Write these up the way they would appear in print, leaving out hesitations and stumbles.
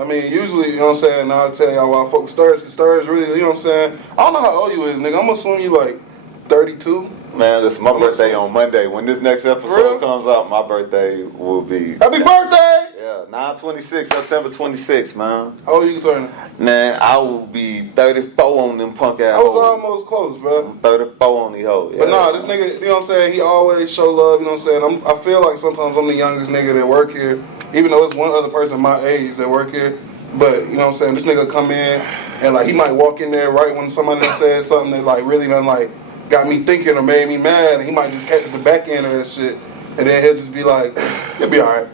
I mean, usually, you know what I'm saying, I'll tell y'all why I fuck with Sturgess, because Sturgess really, you know what I'm saying? I don't know how old you is, nigga. I'm gonna assume you like 32. Man, listen, my birthday on Monday. When this next episode comes out, my birthday will be... Happy birthday! Yeah, 9/26, September 26th, man. How old you turning? Man, I will be 34 on them punk ass I was hoes. almost close, bro. 34 on these hoes. But nah, this nigga, you know what I'm saying, he always show love, you know what I'm saying? I feel like sometimes I'm the youngest nigga that work here, even though it's one other person my age that work here. But, you know what I'm saying, this nigga come in, and like, he might walk in there right when somebody done said something that like really done like, got me thinking or made me mad, and he might just catch the back end of that shit, and then he'll just be like, he'll be alright.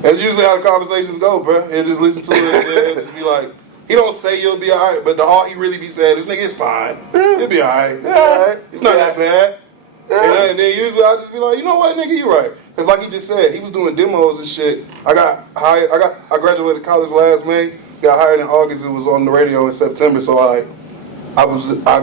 That's usually how the conversations go, bro. He'll just listen to it, and then he'll just be like, he don't say you'll be alright, but the all he really be saying, this nigga is fine. He'll be alright. Yeah, it's not that bad. And then usually I'll just be like, you know what, nigga, you right. Because like he just said, he was doing demos and shit. I got hired, I graduated college last May, got hired in August, it was on the radio in September, so I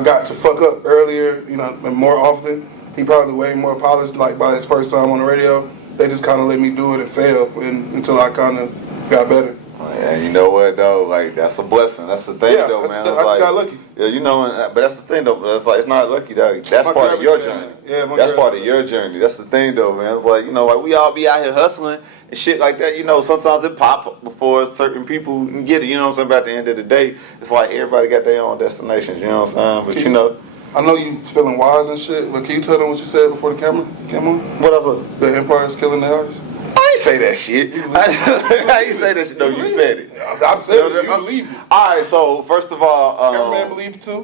got to fuck up earlier, you know, and more often. He probably way more polished, like by his first time on the radio. They just kind of let me do it and fail until I kind of got better. And you know what though, like that's a blessing. That's the thing though, man. I just got lucky. Yeah, you know, but that's the thing though. It's like it's not lucky though. That's part of your journey. Yeah, that's part of your journey. That's the thing though, man. It's like, you know, like we all be out here hustling and shit like that. You know, sometimes it pop up before certain people get it. You know what I'm saying? But at the end of the day, it's like everybody got their own destinations. You know what I'm saying? But you know, I know you feeling wise and shit. But can you tell them what you said before the camera came on? What else? The Empire's killing the artists. I ain't say that shit. I ain't say that shit. No, you said it. I said it. You believed it. All right. So first of all, cameraman believed it too.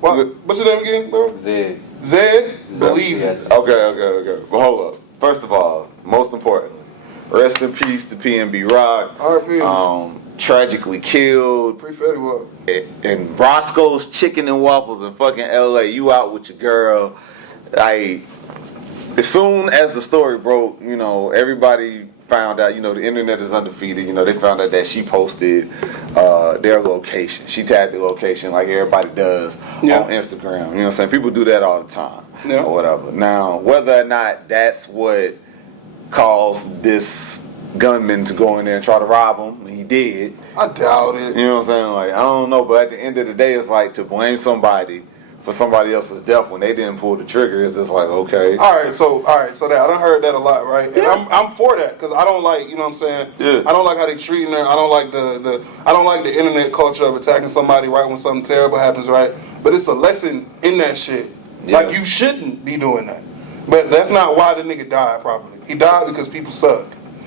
What's your name again, bro? Zed. Zed believed it. Okay. Well, hold up. First of all, most importantly, rest in peace to PNB Rock. R.I.P. Tragically killed. Pretty well. And Roscoe's Chicken and Waffles in fucking LA. You out with your girl. As soon as the story broke, you know, everybody found out, you know, the internet is undefeated. You know, they found out that she posted their location. She tagged the location like everybody does on Instagram. You know what I'm saying? People do that all the time or whatever. Now, whether or not that's what caused this gunman to go in there and try to rob him, he did. I doubt it. You know what I'm saying? Like, I don't know, but at the end of the day, it's like to blame somebody for somebody else's death when they didn't pull the trigger. It's just like, okay. All right, so that I done heard that a lot, right? And I'm for that because I don't like, you know what I'm saying? Yeah. I don't like how they treating her. I don't like the internet culture of attacking somebody right when something terrible happens, right? But it's a lesson in that shit. Yeah. Like you shouldn't be doing that. But that's not why the nigga died probably. He died because people suck.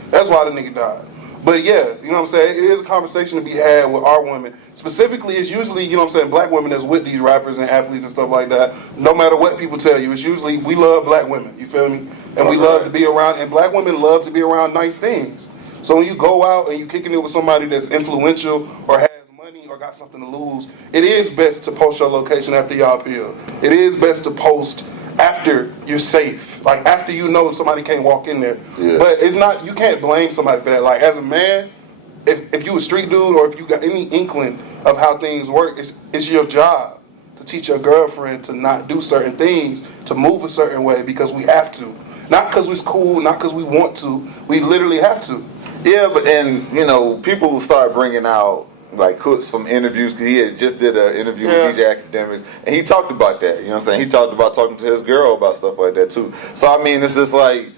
That's why the nigga died. But yeah, you know what I'm saying? It is a conversation to be had with our women. Specifically, it's usually, you know what I'm saying, black women that's with these rappers and athletes and stuff like that. No matter what people tell you, it's usually, we love black women, you feel me? And we love to be around, and black women love to be around nice things. So when you go out and you kicking it with somebody that's influential or has money or got something to lose, it is best to post your location after y'all appeal. It is best to post after you're safe, like after you know somebody can't walk in there. Yeah. But it's not, you can't blame somebody for that. Like as a man, if you a street dude or if you got any inkling of how things work, it's your job to teach your girlfriend to not do certain things, to move a certain way because we have to. Not because it's cool, not because we want to, we literally have to. Yeah, but and you know, people start bringing out like clips from interviews because he had just did an interview with DJ Academics and he talked about that, you know what I'm saying? He talked about talking to his girl about stuff like that too. So I mean, it's just like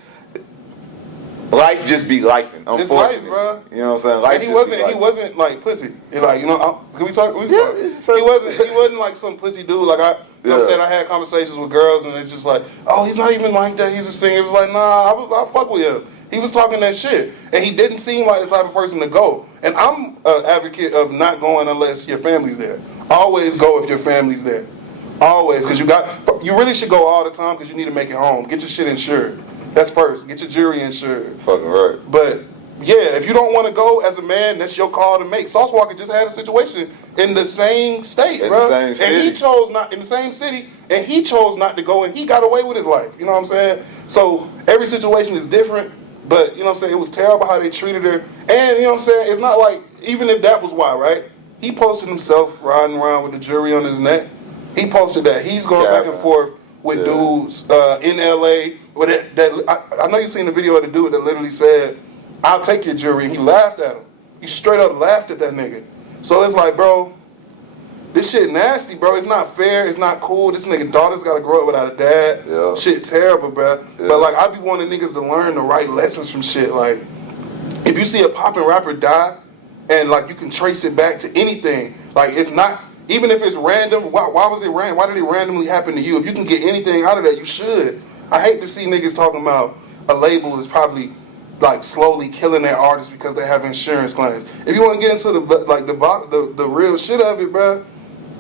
life just be lifing. It's life, bro. You know what I'm saying? Life. And he wasn't like pussy. Like, you know, can we talk? He wasn't like some pussy dude. Like you know what I'm saying? I had conversations with girls and it's just like, oh, he's not even like that. He's a singer. It was like, nah, I fuck with him. He was talking that shit, and he didn't seem like the type of person to go. And I'm an advocate of not going unless your family's there. Always go if your family's there. Always, because you really should go all the time because you need to make it home. Get your shit insured. That's first. Get your jury insured. Fucking right. But yeah, if you don't want to go as a man, that's your call to make. Sauce Walker just had a situation in the same state, bro. The same city. And he chose not in the same city, and he chose not to go, and he got away with his life. You know what I'm saying? So every situation is different. But, you know what I'm saying, it was terrible how they treated her. And, you know what I'm saying, it's not like, even if that was why, right? He posted himself riding around with the jury on his neck. He posted that. He's going back and forth with dudes in L.A. I know you've seen the video of the dude that literally said, I'll take your jury. And he laughed at him. he straight up laughed at that nigga. So it's like, bro, this shit nasty, bro. It's not fair. It's not cool. This nigga daughter's got to grow up without a dad. Yeah. Shit terrible, bro. Yeah. But like, I be wanting niggas to learn the right lessons from shit. Like, if you see a poppin' rapper die, and like you can trace it back to anything, like it's not, even if it's random, why was it random? Why did it randomly happen to you? If you can get anything out of that, you should. I hate to see niggas talking about a label is probably like slowly killing their artists because they have insurance claims. If you want to get into the real shit of it, bro,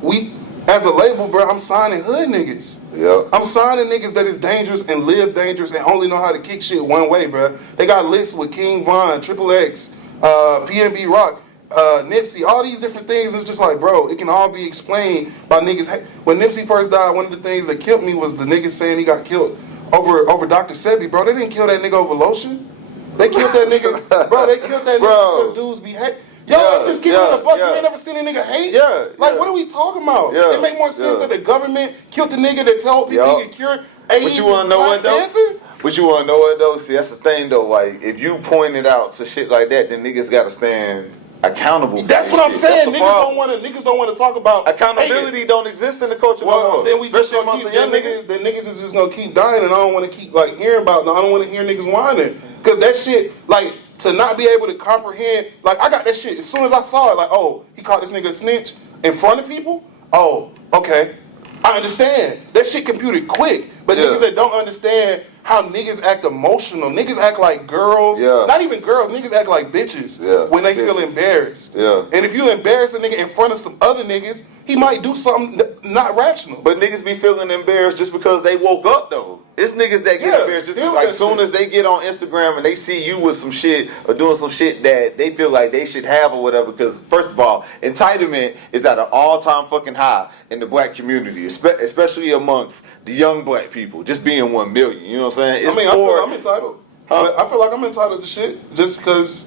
we as a label, bro, I'm signing hood niggas. Yep. I'm signing niggas that is dangerous and live dangerous and only know how to kick shit one way, bro. They got lists with King Von, Triple X, PNB Rock, Nipsey, all these different things. It's just like, bro, it can all be explained by niggas. When Nipsey first died, one of the things that killed me was the niggas saying he got killed over Dr. Sebi, bro. They didn't kill that nigga over lotion. They killed that nigga, bro. They killed that nigga because dudes be hate. Yo, I'm just giving it a buck. You ain't never seen a nigga hate? Yeah. Like, what are we talking about? Yeah. It make more sense that the government killed the nigga that told people he could cure AIDS. But you want to know what though? Cancer? But you want to know what though? See, that's the thing though. Like, if you point it out to shit like that, then niggas got to stand accountable. That's for what I'm shit. saying. That's Niggas don't want to talk about accountability. Don't exist in the culture. Well, then we just especially gonna amongst keep the young niggas. The niggas is just gonna keep dying, and I don't want to keep like hearing about. I don't want to hear niggas whining because that shit like. To not be able to comprehend, like I got that shit as soon as I saw it, like, oh, he caught this nigga a snitch in front of people? Oh, okay. I understand. That shit computed quick. But niggas that don't understand how niggas act emotional, niggas act like girls, not even girls, niggas act like bitches when they feel embarrassed. Yeah. And if you embarrass a nigga in front of some other niggas, he might do something not rational. But niggas be feeling embarrassed just because they woke up though. It's niggas that get embarrassed just because, like, as soon as they get on Instagram and they see you with some shit or doing some shit that they feel like they should have or whatever. Because first of all, entitlement is at an all-time fucking high in the black community, especially amongst the young black people. Just being 1 million, you know what I'm saying? I feel I'm entitled. I feel like I'm entitled to shit just because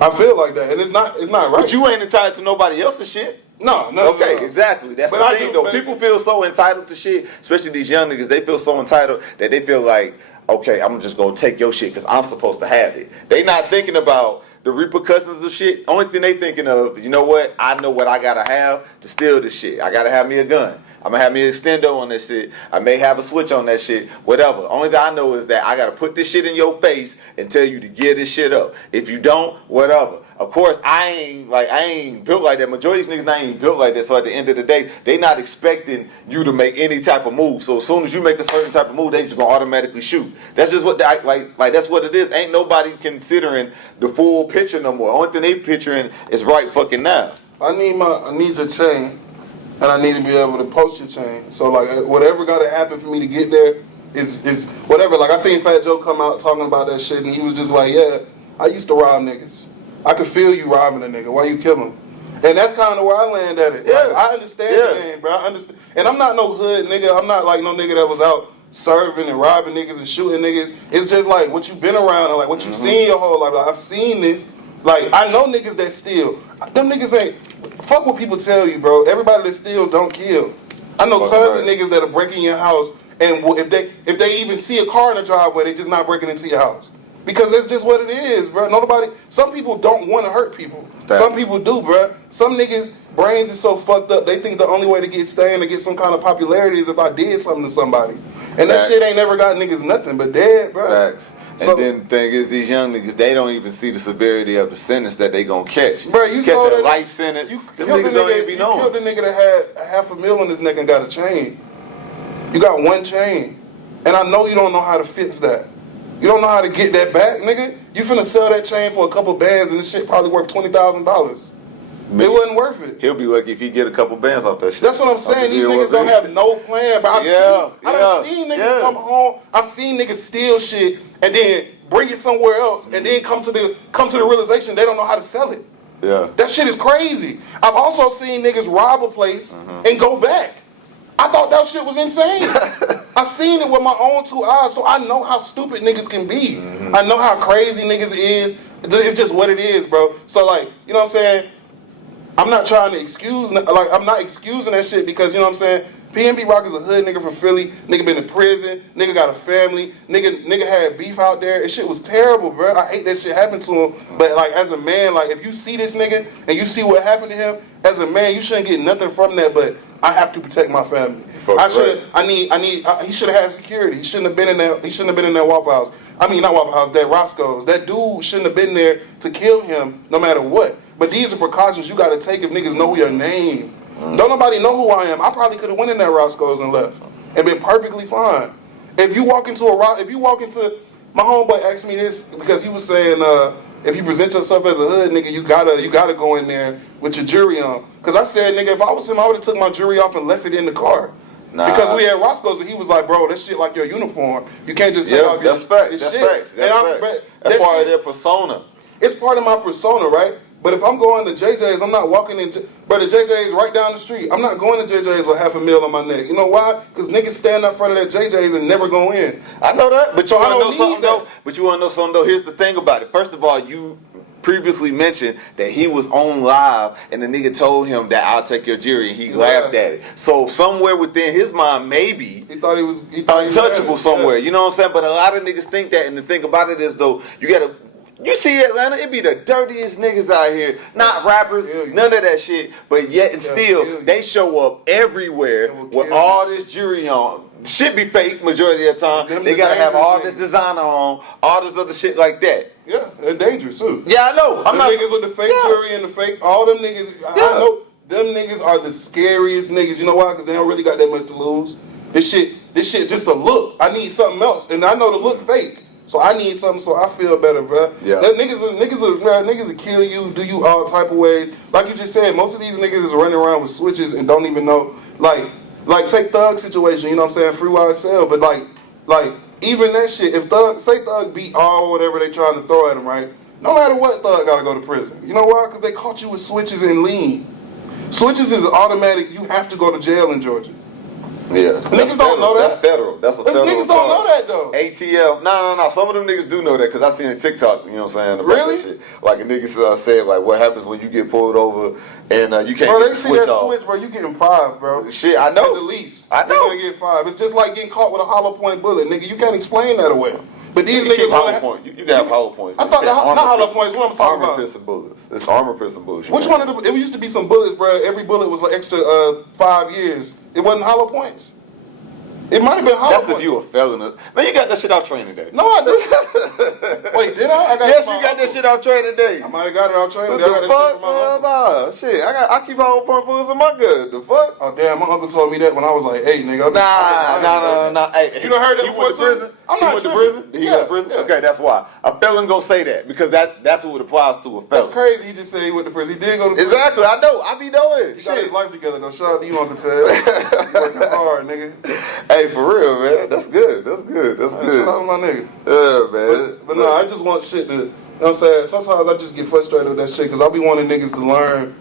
I feel like that, and it's not right. But you ain't entitled to nobody else's shit. No. Okay, exactly. That's the thing, though. People feel so entitled to shit, especially these young niggas. They feel so entitled that they feel like, okay, I'm just gonna take your shit because I'm supposed to have it. They not thinking about the repercussions of shit. Only thing they thinking of, you know what? I know what I gotta have to steal this shit. I gotta have me a gun. I'm gonna have me an extendo on this shit. I may have a switch on that shit. Whatever. Only thing I know is that I gotta put this shit in your face and tell you to give this shit up. If you don't, whatever. Of course, I ain't built like that. Majority of these niggas ain't built like that. So at the end of the day, they not expecting you to make any type of move. So as soon as you make a certain type of move, they just gonna automatically shoot. That's just what like that's what it is. Ain't nobody considering the full picture no more. Only thing they picturing is right fucking now. I need your chain, and I need to be able to post your chain. So like whatever gotta happen for me to get there is whatever. Like I seen Fat Joe come out talking about that shit, and he was just like, yeah, I used to rob niggas. I could feel you robbing a nigga. Why you kill him? And that's kind of where I land at it. Like, I understand the game, bro. I understand. And I'm not no hood nigga. I'm not like no nigga that was out serving and robbing niggas and shooting niggas. It's just like what you've been around and like what you've seen your whole life. Like, I've seen this. Like, I know niggas that steal. Them niggas ain't, fuck what people tell you, bro. Everybody that steal don't kill. I know tons of niggas that are breaking your house, and if they even see a car in the driveway, they just not breaking into your house. Because it's just what it is, bro. Some people don't want to hurt people. Some people do, bro. Some niggas' brains is so fucked up, they think the only way to get staying or get some kind of popularity is if I did something to somebody. And that shit ain't never got niggas nothing but dead, bro. Facts. And then the thing is, these young niggas, they don't even see the severity of the sentence that they gonna catch. Bro, you catch saw a that life sentence. You them killed niggas don't even be knowing. You killed the nigga that had $500,000 in his neck and got a chain. You got one chain. And I know you don't know how to fix that. You don't know how to get that back, nigga. You finna sell that chain for a couple bands and this shit probably worth $20,000. It wasn't worth it. He'll be lucky if he get a couple bands off that shit. That's what I'm saying. These niggas don't have no plan. But I done seen niggas come home. I've seen niggas steal shit and then bring it somewhere else and then come to the realization they don't know how to sell it. Yeah. That shit is crazy. I've also seen niggas rob a place and go back. I thought that shit was insane. I seen it with my own two eyes, so I know how stupid niggas can be. I know how crazy niggas is. It's just what it is, bro. So like, you know what I'm saying? I'm not trying to excuse, like I'm not excusing that shit because, you know what I'm saying? PNB Rock is a hood nigga from Philly. Nigga been in prison. Nigga got a family. Nigga had beef out there. And shit was terrible, bro. I hate that shit happened to him. But like as a man, like if you see this nigga and you see what happened to him, as a man, you shouldn't get nothing from that. But I have to protect my family. He should have had security. He shouldn't have been in that. He shouldn't have been in that Waffle House. I mean, not Waffle House. That Roscoe's. That dude shouldn't have been there to kill him, no matter what. But these are precautions you got to take if niggas know your name. Don't nobody know who I am. I probably could have went in that Roscoe's and left and been perfectly fine. If you walk into my homeboy asked me this because he was saying, if you present yourself as a hood nigga, you gotta go in there with your jury on. Cause I said, nigga, if I was him, I would have took my jury off and left it in the car. Nah. Because we had Roscoe's, but he was like, bro, that shit like your uniform. You can't just take off your shit. That's part of their persona. It's part of my persona, right? But if I'm going to JJ's, I'm not walking into, but the JJ's right down the street. I'm not going to JJ's with $500,000 on my neck. You know why? Because niggas stand up in front of that JJ's and never go in. I know that, but you want to know something though? But you want to know something though? Here's the thing about it. First of all, you previously mentioned that he was on live and the nigga told him that I'll take your jury and he laughed at it. So somewhere within his mind, maybe he thought he was untouchable somewhere. You know what I'm saying? But a lot of niggas think that, and the thing about it is though, you see Atlanta, it be the dirtiest niggas out here. Not rappers, none of that shit. But yet and still, they show up everywhere with all this jewelry on. Shit be fake majority of the time. They gotta have all this designer on, all this other shit like that. Yeah, they're dangerous too. Yeah, I know. Them niggas with the fake jewelry and the fake, all them niggas, I know them niggas are the scariest niggas. You know why? Because they don't really got that much to lose. This shit just a look. I need something else. And I know the look fake. So I need something so I feel better, bro. Yeah. That niggas will kill you, do you all type of ways. Like you just said, most of these niggas is running around with switches and don't even know. Like take Thug situation, you know what I'm saying? Free YSL, but like even that shit. If Thug beat all whatever they trying to throw at him, right? No matter what, Thug gotta go to prison. You know why? Because they caught you with switches and lean. Switches is automatic. You have to go to jail in Georgia. Yeah, niggas don't know that. That's federal. That's a federal. Niggas don't know that though. ATL. No. Some of them niggas do know that because I seen a TikTok. You know what I'm saying? About really? That shit. Like a nigga said, like what happens when you get pulled over and you can't get the switch off. Switch, bro. You getting 5, bro. Shit, I know. At the least, I know. You're gonna get 5. It's just like getting caught with a hollow point bullet, nigga. You can't explain that away. But these niggas hollow point. You can have hollow points. I thought not hollow points. What I'm talking about? Armor pistol bullets. It's armor pistol bullets. Which one of the? It used to be some bullets, bro. Every bullet was like extra 5 years. It wasn't hollow points. It might have been hollow. That's if you a felon. Man, you got that shit out training day. No, I didn't. Wait, did I? Yes, you got that shit out training day. I might have got it out training day. What the fuck? Nah, shit. I keep hollow point bullets in my gun. The fuck? Oh damn, my uncle told me that when I was like 8, nigga. Nah. Hey, you done heard that? He went to prison. I'm not went to prison. He went to prison. Yeah. Okay, that's why a felon gonna say that because that's what it applies to a felon. That's crazy. He just said he went to prison. He did go to prison. Exactly. I know. I be knowing. He got his life together though. Shout out to you, Uncle Ted. You working hard, nigga. Hey, for real, man. That's good. That's good. Shout out to my nigga. Yeah, man. But no, I just want shit to. You know what I'm saying? Sometimes I just get frustrated with that shit because I be wanting niggas to learn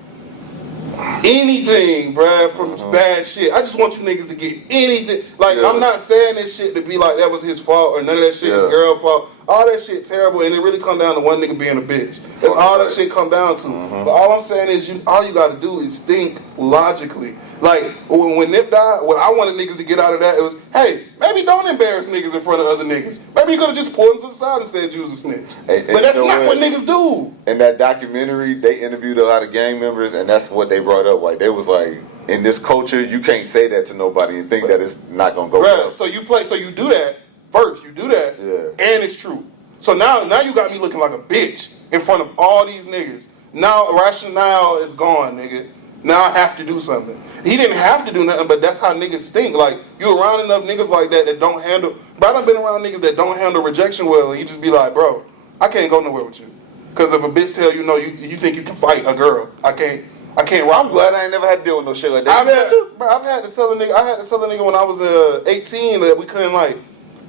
anything, bruh, from bad shit. I just want you niggas to get anything. Like, I'm not saying this shit to be like that was his fault or none of that shit his girl's fault. All that shit terrible, and it really come down to one nigga being a bitch. That's all that shit come down to. But all I'm saying is, all you gotta do is think logically. Like, when Nip died, what I wanted niggas to get out of that was, hey, maybe don't embarrass niggas in front of other niggas. Maybe you could've just pulled them to the side and said you was a snitch. But that's not what niggas do. In that documentary, they interviewed a lot of gang members, and that's what they brought up. Like, they was like, in this culture, you can't say that to nobody and think that it's not gonna go well. So you do that first. You do that, and it's true. So now you got me looking like a bitch in front of all these niggas. Now rationale is gone, nigga. Now I have to do something. He didn't have to do nothing, but that's how niggas think. Like, you around enough niggas like that don't handle. But I done been around niggas that don't handle rejection well, and you just be like, bro, I can't go nowhere with you. Because if a bitch tell you no, you think you can fight a girl, I can't rock. I'm glad I ain't never had to deal with no shit like that. I've had to tell a nigga when I was 18 that we couldn't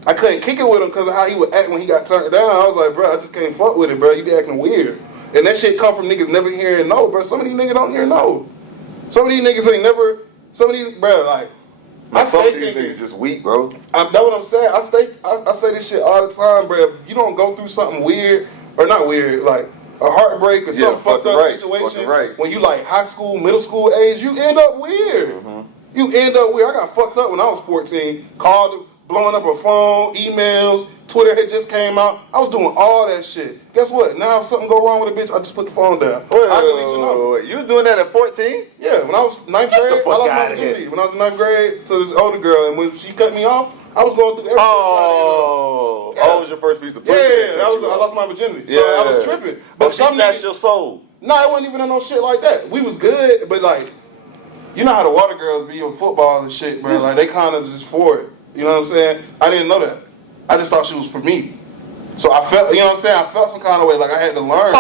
I couldn't kick it with him because of how he would act when he got turned down. I was like, bro, I just can't fuck with it, bro. You be acting weird. And that shit come from niggas never hearing no, bro. Some of these niggas don't hear no. Some of these niggas ain't never, some of these, bro, like, some of these niggas just weak, bro. That's what I'm saying. I say this shit all the time, bro. If you don't go through something weird, or not weird, like a heartbreak or some fucked up situation, when you like high school, middle school age, you end up weird. You end up weird. I got fucked up when I was 14. Called, blowing up a phone, emails. Twitter had just came out. I was doing all that shit. Guess what? Now if something go wrong with a bitch, I just put the phone down. I delete your number. You was doing that at 14? Yeah, when I was ninth grade, I lost my virginity. When I was in ninth grade to this older girl, and when she cut me off, I was going through everything. That was your first piece of pussy. Yeah, I lost my virginity. So I was tripping. But she snatched your soul. No, it wasn't even on no shit like that. We was good, but like, you know how the water girls be in football and shit, bro. Like they kind of just for it. You know what I'm saying? I didn't know that. I just thought she was for me. So I felt, you know what I'm saying? I felt some kind of way, like I had to learn.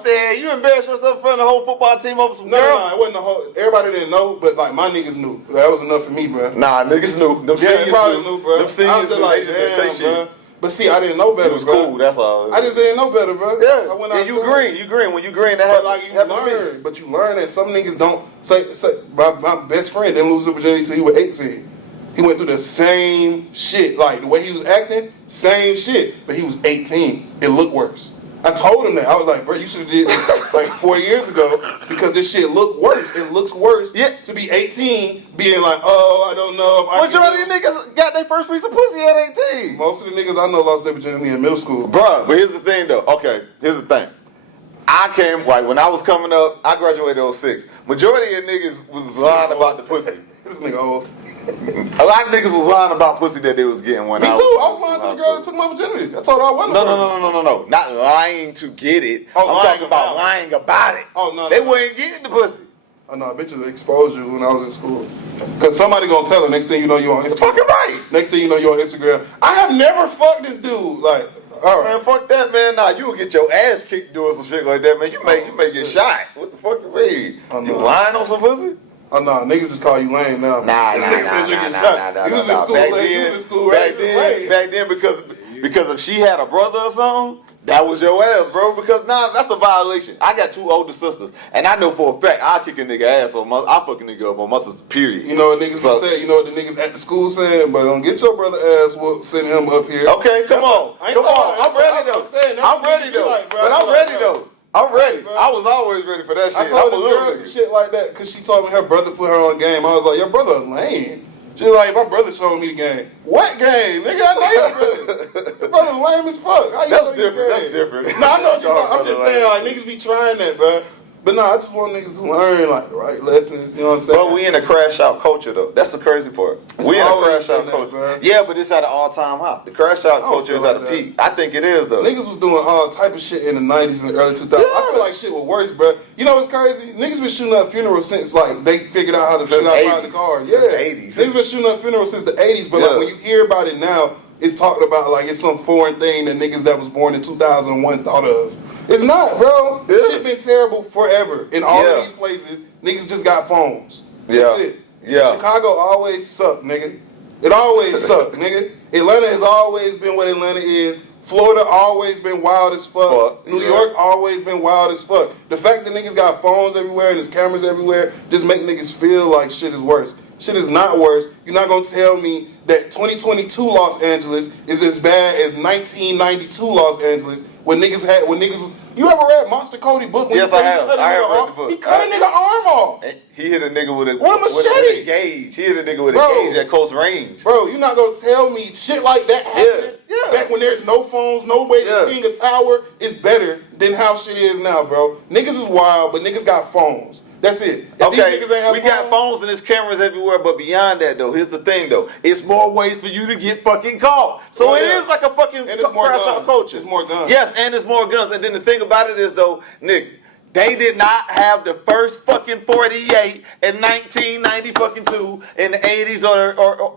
Stan, you embarrassed yourself in front of the whole football team over some girl? No, it wasn't the whole. Everybody didn't know, but like my niggas knew. That was enough for me, bro. Nah, niggas knew. Them yeah, they probably knew, bro. Them seniors I was just like, damn, bro. But see, I didn't know better, it was bro. Cool, that's all. I just didn't know better, bro. Yeah, and you green. When you green, that but like you learn that some niggas don't. Say my best friend didn't lose his virginity till he was 18. He went through the same shit. Like, the way he was acting, same shit. But he was 18. It looked worse. I told him that. I was like, bro, you should have did this like 4 years ago because this shit looked worse. It looks worse to be 18 being like, oh, I don't know if I Majority of niggas got their first piece of pussy at 18. Most of the niggas I know lost their virginity in middle school. Bruh, but here's the thing, though. Okay, here's the thing. I came, like, when I was coming up, I graduated in 06. Majority of niggas was lying about the pussy. This nigga old. A lot of niggas was lying about pussy that they was getting when Me too. I was lying to the girl that took my virginity. I told her I wasn't. No. Not lying to get it. I'm talking about lying about it. Oh, no. They wasn't getting the pussy. Oh, no, bitches exposed you when I was in school. Because somebody gonna tell her, next thing you know, you on Instagram. Fucking right. Next thing you know, you on Instagram. I have never fucked this dude. Like, all right. Man, fuck that, man. Nah, you will get your ass kicked doing some shit like that, man. You may get shot. What the fuck you mean? You lying on some pussy? Oh, no, niggas just call you lame now. Nah. You was in school, you was in school, back then, because if she had a brother or something, that was your ass, bro. Because that's a violation. I got 2 older sisters, and I know for a fact I'll kick a nigga ass on I'll fuck a nigga up on my sister, period. You know what niggas be saying? You know what the niggas at the school saying? But don't get your brother ass whooped, send him up here. Okay, come on. I'm ready though. I'm ready though. I'm ready. Bro. I was always ready for that shit. I told this girl some shit like that because she told me her brother put her on game. I was like, your brother lame. She's like, my brother showed me the game. What game? Nigga, I know your brother. Your brother lame as fuck. How you That's show different. You the game? That's different. No, I know what you're talking. I'm just saying, like, niggas be trying that, bro. But no, I just want niggas to learn, like, the right lessons, you know what I'm saying? But we in a crash out culture, though. That's the crazy part. We in a crash out culture. Bro. Yeah, but it's at an all-time high. The crash out culture is at a peak. I think it is, though. Niggas was doing all type of shit in the 90s and the early 2000s. I feel like shit was worse, bro. You know what's crazy? Niggas been shooting up funerals since, like, they figured out how to shoot outside the cars. Yeah. The 80s. Niggas been shooting up funerals since the 80s, but, like, when you hear about it now, it's talked about, like, it's some foreign thing that niggas that was born in 2001 thought of. It's not, bro. This shit been terrible forever. In all of these places, niggas just got phones. That's it. Yeah. Chicago always sucked, nigga. It always sucked, nigga. Atlanta has always been what Atlanta is. Florida always been wild as fuck. New York always been wild as fuck. The fact that niggas got phones everywhere and there's cameras everywhere just make niggas feel like shit is worse. Shit is not worse. You're not gonna tell me that 2022 Los Angeles is as bad as 1992 Los Angeles when niggas. You ever read Monster Cody book? When Yes, I have. I have read the book. He cut a nigga arm off. He hit a nigga with a machete. Gauge. He hit a nigga with a gauge at close range. Bro, you're not gonna tell me shit like that happened back when there's no phones, no way being a tower is better than how shit is now, bro. Niggas is wild, but niggas got phones. That's it. If we got phones and there's cameras everywhere, but beyond that, though, here's the thing, though. It's more ways for you to get fucking caught. So it is like a fucking crash out culture. It's more guns. Yes, and it's more guns. And then the thing about it is, though, Nick, they did not have the first fucking 48 in 1992 in the 80s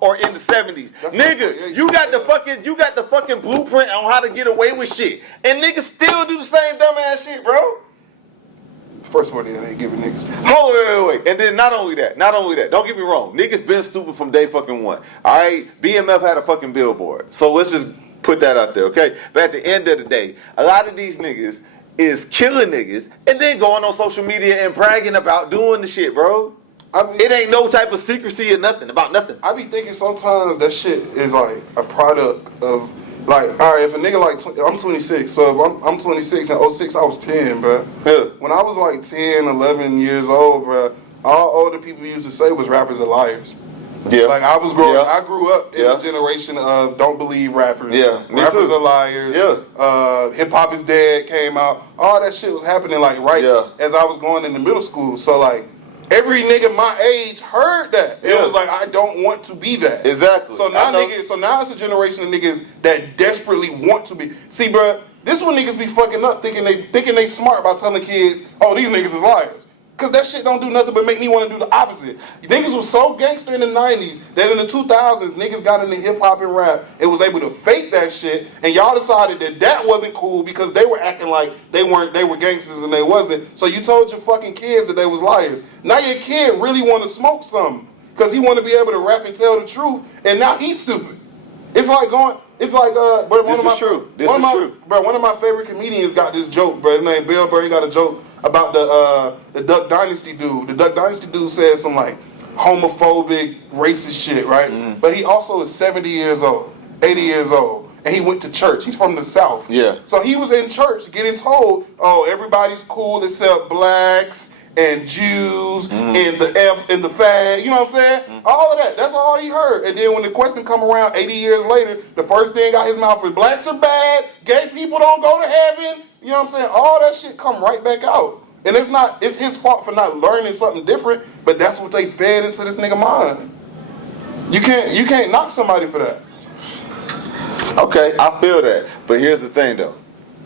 or in the 70s. Nigga, you got the fucking blueprint on how to get away with shit. And niggas still do the same dumbass shit, bro. First one, they ain't giving niggas. Hold on, wait. And then not only that. Don't get me wrong. Niggas been stupid from day fucking one. All right, BMF had a fucking billboard. So let's just put that out there, okay? But at the end of the day, a lot of these niggas is killing niggas and then going on social media and bragging about doing the shit, bro. It ain't no type of secrecy or nothing about nothing. I be thinking sometimes that shit is like a product of. Like, all right, if a nigga like, I'm 26, so if I'm 26 in 06, I was 10, bro. Yeah. When I was like 10, 11 years old, bro, all older people used to say was rappers are liars. Yeah. Like I grew up in a generation of don't believe rappers. Yeah, me rappers too. are liars. Yeah. Hip hop is dead came out. All that shit was happening like as I was going into middle school. So like every nigga my age heard that. It was like I don't want to be that. Exactly. So now it's a generation of niggas that desperately want to be. See, bro, this one niggas be fucking up thinking they smart by telling kids, oh, these niggas is liars. Cause that shit don't do nothing but make me want to do the opposite. Niggas was so gangster in the 90s that in the 2000s niggas got into hip hop and rap and was able to fake that shit, and y'all decided that wasn't cool because they were acting like they were gangsters and they wasn't. So you told your fucking kids that they was liars. Now your kid really want to smoke something because he want to be able to rap and tell the truth, and now he's stupid. It's like one of my favorite comedians got this joke, bro. His name Bill Burr. He got a joke about the Duck Dynasty dude. The Duck Dynasty dude said some like homophobic, racist shit, right? Mm. But he also is 70 years old, 80 years old, and he went to church. He's from the South. Yeah. So he was in church getting told, oh, everybody's cool except blacks and Jews and the F and the fag, you know what I'm saying? All of that. That's all he heard. And then when the question come around 80 years later, the first thing out his mouth was blacks are bad, gay people don't go to heaven. You know what I'm saying? All that shit come right back out. And it's his fault for not learning something different, but that's what they fed into this nigga mind. You can't knock somebody for that. Okay, I feel that. But here's the thing though.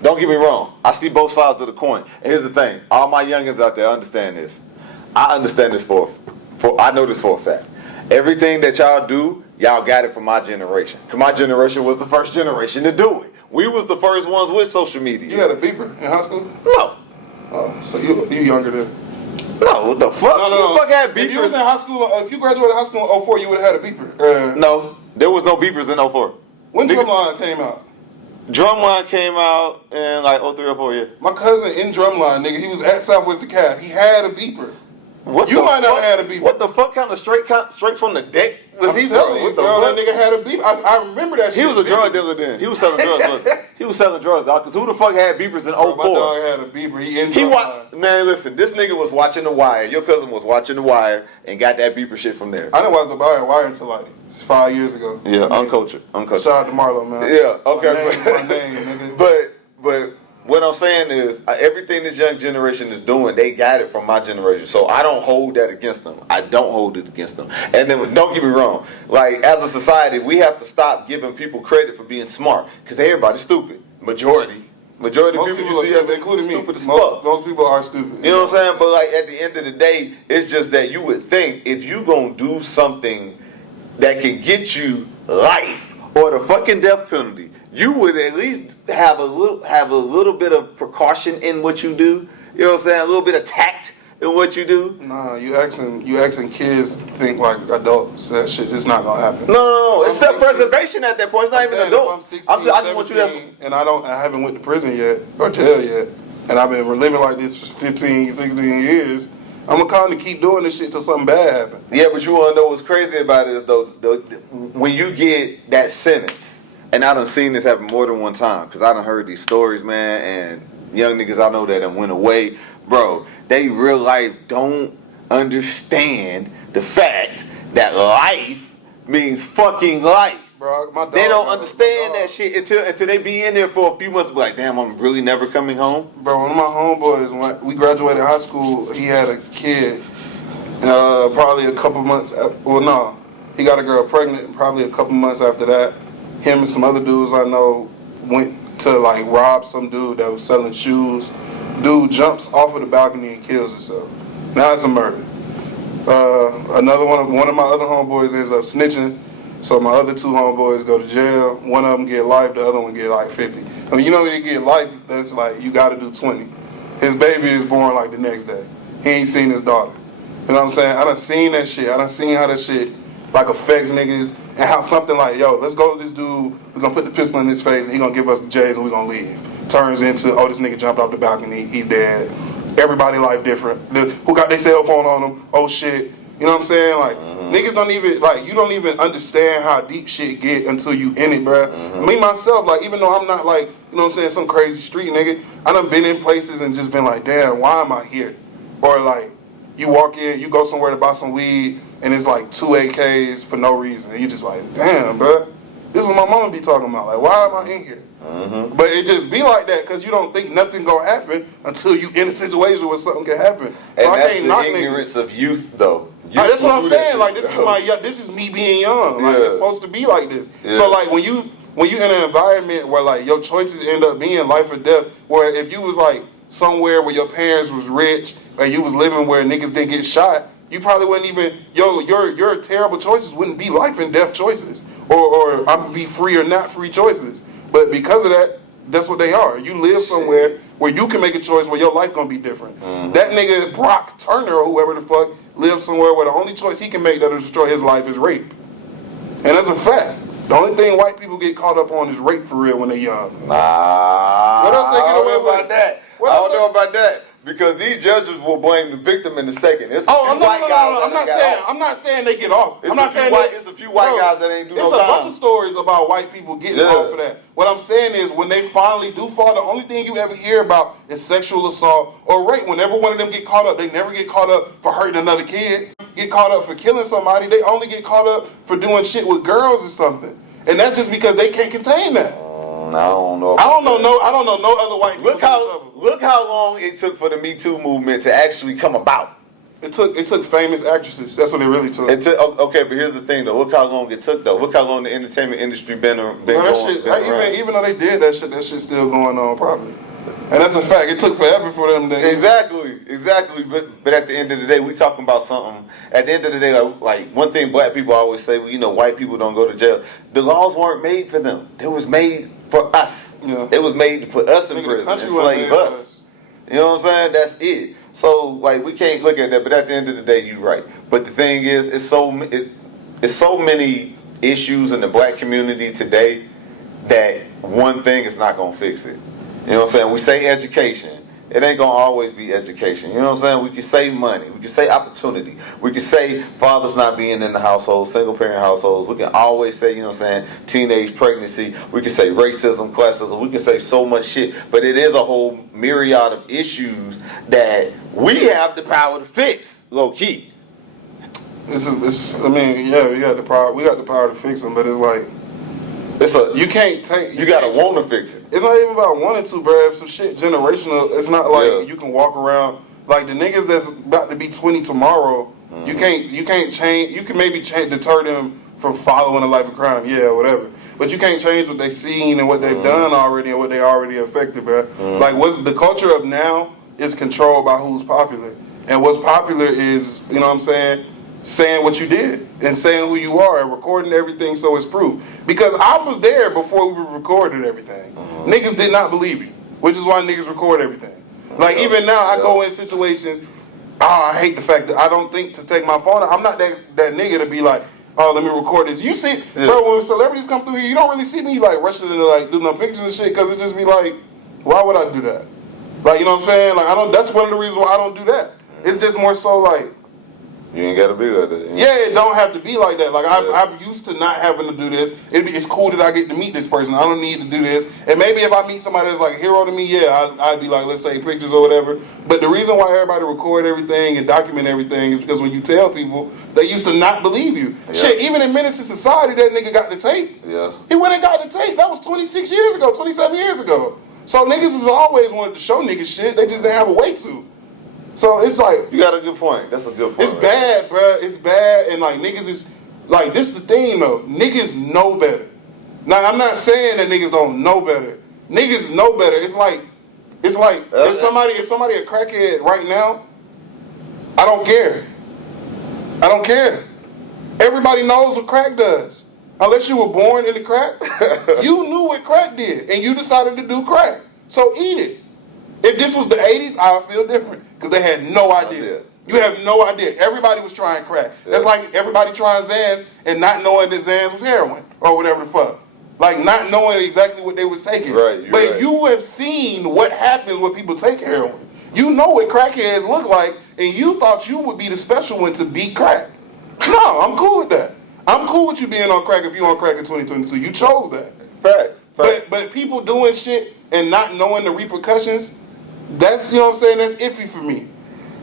Don't get me wrong. I see both sides of the coin. And here's the thing. All my youngins out there understand this. I understand this I know this for a fact. Everything that y'all do, y'all got it from my generation. Because my generation was the first generation to do it. We was the first ones with social media. You had a beeper in high school? No. Oh, so you younger than... No, what the fuck? No. Who the fuck had beepers? If you was in high school, if you graduated high school in 04, you would have had a beeper. No, there was no beepers in 04. When Drumline came out? Drumline came out in like 03 or 04, yeah. My cousin in Drumline, nigga, he was at Southwest DeKalb. He had a beeper. What you might not have had a beeper. What the fuck kind of straight from the deck was he telling you, bro, that nigga had a beeper. I remember that shit. He was a drug dealer then. He was selling drugs. He was selling drugs, dog. Because who the fuck had beepers in 04? My dog had a beeper. Man, listen, this nigga was watching The Wire. Your cousin was watching The Wire and got that beeper shit from there. I didn't watch The Wire until like 5 years ago. Yeah, uncultured. Shout out to Marlo, man. Yeah, okay. My name, nigga. But what I'm saying is, everything this young generation is doing, they got it from my generation. So I don't hold that against them. I don't hold it against them. And then, don't get me wrong. Like, as a society, we have to stop giving people credit for being smart. Because everybody's stupid. Majority of people you see are including me. Stupid as fuck. Most people are stupid. You know what I'm saying? But like, at the end of the day, it's just that you would think if you gonna do something that can get you life or the fucking death penalty, you would at least have a little bit of precaution in what you do. You know what I'm saying? A little bit of tact in what you do. Nah, you asking kids to think like adults. That shit just not gonna happen. No. It's self-preservation at that point. It's not even adults. If I'm 16, I just want you to. And I haven't went to prison yet or jail yet, and I've been living like this for 15, 16 years. I'm gonna kind of keep doing this shit till something bad happens. Yeah, but you wanna know what's crazy about it is though, when you get that sentence, and I done seen this happen more than one time, because I done heard these stories, man, and young niggas I know that done went away, bro, they real life don't understand the fact that life means fucking life. Bro, my dog, they don't understand that shit until they be in there for a few months, be like, damn, I'm really never coming home. Bro, one of my homeboys, when we graduated high school, he had a kid, probably a couple months, he got a girl pregnant probably a couple months after that. Him and some other dudes I know went to like rob some dude that was selling shoes. Dude jumps off of the balcony and kills himself. Now it's a murder. Another one of my other homeboys ends up snitching. So my other two homeboys go to jail. One of them get life, the other one get like 50. I mean, you know when you get life, that's like, you gotta do 20. His baby is born like the next day. He ain't seen his daughter. You know what I'm saying? I done seen that shit. I done seen how that shit like affects niggas, and how something like, yo, let's go with this dude, we're gonna put the pistol in his face and he gonna give us the J's and we gonna leave. Turns into, oh, this nigga jumped off the balcony, he dead. Everybody life different. Who got their cell phone on them, oh shit. You know what I'm saying? Like, niggas don't even, like, you don't even understand how deep shit get until you in it, bruh. Me, myself, like, even though I'm not, like, you know what I'm saying, some crazy street nigga, I done been in places and just been like, damn, why am I here? Or, like, you walk in, you go somewhere to buy some weed, and it's like 2 AKs for no reason. And you just like, damn, bro, this is what my mama be talking about. Like, why am I in here? Mm-hmm. But it just be like that because you don't think nothing gonna happen until you in a situation where something can happen. So And I that's can't the knock ignorance niggas. of youth, though. That's what I'm do that saying. shit, Like this is me being young. Like it's supposed to be like this. Yeah. So like when you in an environment where like your choices end up being life or death, where if you was like somewhere where your parents was rich and you was living where niggas didn't get shot, you probably wouldn't even your terrible choices wouldn't be life and death choices, or I'm gonna be free or not free choices. But because of that, that's what they are. You live somewhere where you can make a choice where your life gonna be different. Mm-hmm. That nigga Brock Turner or whoever the fuck lives somewhere where the only choice he can make that'll destroy his life is rape. And that's a fact. The only thing white people get caught up on is rape for real when they young. Nah. What else they get away I don't know with? about that. What I else don't know about that. Because these judges will blame the victim in the second. It's a few white guys I'm not saying they get off. It's I'm not saying it's a few white guys that ain't do no It's a time. bunch of stories about white people getting off for that. What I'm saying is when they finally do fall, the only thing you ever hear about is sexual assault or rape. Whenever one of them get caught up, they never get caught up for hurting another kid, get caught up for killing somebody. They only get caught up for doing shit with girls or something. And that's just because they can't contain that. I don't know. I don't know no other white people. Look how long it took for the Me Too movement to actually come about. It took famous actresses. That's what it really took. Okay, but here's the thing though. Look how long it took though. Look how long the entertainment industry been around. Even though they did that shit's still going on probably. And that's a fact. It took forever for them to Exactly. But at the end of the day, we talking about something. At the end of the day, like one thing black people always say, well, white people don't go to jail. The laws weren't made for them. It was made for us. Yeah. It was made to put us in prison and slave us. You know what I'm saying? That's it. So like we can't look at that. But at the end of the day, you're right. But the thing is, it's so many issues in the black community today that one thing is not gonna fix it. You know what I'm saying? We say education. It ain't gonna always be education. You know what I'm saying? We can say money. We can say opportunity. We can say fathers not being in the household, single parent households. We can always say, you know what I'm saying, teenage pregnancy. We can say racism, classism. We can say so much shit. But it is a whole myriad of issues that we have the power to fix, low key. we got the power. We got the power to fix them, but it's like you can't take. You gotta want to fix it. It's not even about wanting to, bro. If some shit generational, it's not like you can walk around like the niggas that's about to be 20 tomorrow. Mm-hmm. You can't change. You can maybe deter them from following a life of crime, whatever. But you can't change what they've seen and what they've done already and what they already affected, bro. Mm-hmm. Like what's the culture of now is controlled by who's popular, and what's popular is saying what you did and saying who you are and recording everything so it's proof. Because I was there before we recorded everything. Mm-hmm. Niggas did not believe you, which is why niggas record everything. Like even now I go in situations, I hate the fact that I don't think to take my phone out. I'm not that nigga to be like, oh, let me record this. You see, bro, when celebrities come through here, you don't really see me like rushing to like do no pictures and shit because it just be like, why would I do that? Like, you know what I'm saying? Like that's one of the reasons why I don't do that. It's just more so like, you ain't gotta be like that. It don't have to be like that. Like I'm used to not having to do this. It's cool that I get to meet this person. I don't need to do this. And maybe if I meet somebody that's like a hero to me, I'd be like, let's take pictures or whatever. But the reason why everybody record everything and document everything is because when you tell people, they used to not believe you. Yeah. Shit, even in Menace to Society, that nigga got the tape. Yeah. He went and got the tape. That was 26 years ago, 27 years ago. So niggas has always wanted to show niggas shit. They just didn't have a way to. So it's like you got a good point. That's a good point. It's bad, bro. It's bad, and like niggas is like this. Is the thing though. Niggas know better. Now I'm not saying that niggas don't know better. Niggas know better. It's like if somebody a crackhead right now, I don't care. I don't care. Everybody knows what crack does. Unless you were born in the crack, you knew what crack did, and you decided to do crack. So eat it. If this was the 80s, I would feel different because they had no idea. You have no idea. Everybody was trying crack. That's like everybody trying Xans and not knowing that Xans was heroin or whatever the fuck. Like not knowing exactly what they was taking. But you have seen what happens when people take heroin. You know what crackheads look like, and you thought you would be the special one to beat crack. No, I'm cool with that. I'm cool with you being on crack if you on crack in 2022. You chose that. Facts. But people doing shit and not knowing the repercussions, that's, you know what I'm saying, that's iffy for me.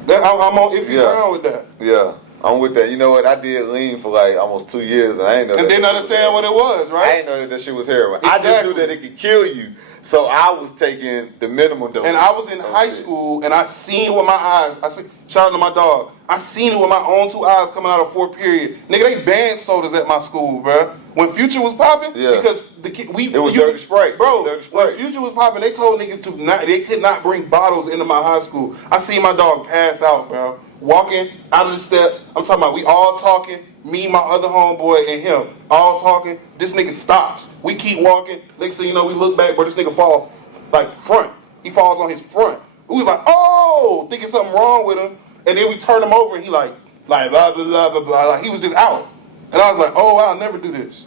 I I'm on iffy ground with that. Yeah. I'm with that. You know what? I did lean for like almost 2 years, and I ain't know. And didn't understand what it was, right? I ain't know that shit was heroin. Exactly. I just knew that it could kill you, so I was taking the minimum dose. And I was in high school, and I seen with my eyes. Shout out to my dog. I seen it with my own 2 eyes coming out of 4th period. Nigga, they banned sodas at my school, bro. When Future was popping, because it was Dirty Sprite, bro. Dirty Sprite. When Future was popping, they told niggas they could not bring bottles into my high school. I seen my dog pass out, bro. Walking out of the steps. I'm talking about we all talking. Me, my other homeboy, and him all talking. This nigga stops. We keep walking. Next thing you know, we look back, bro. This nigga falls like front. He falls on his front. We was like, oh, thinking something wrong with him. And then we turn him over, and he like blah blah blah blah blah. Like he was just out. And I was like, oh, I'll never do this.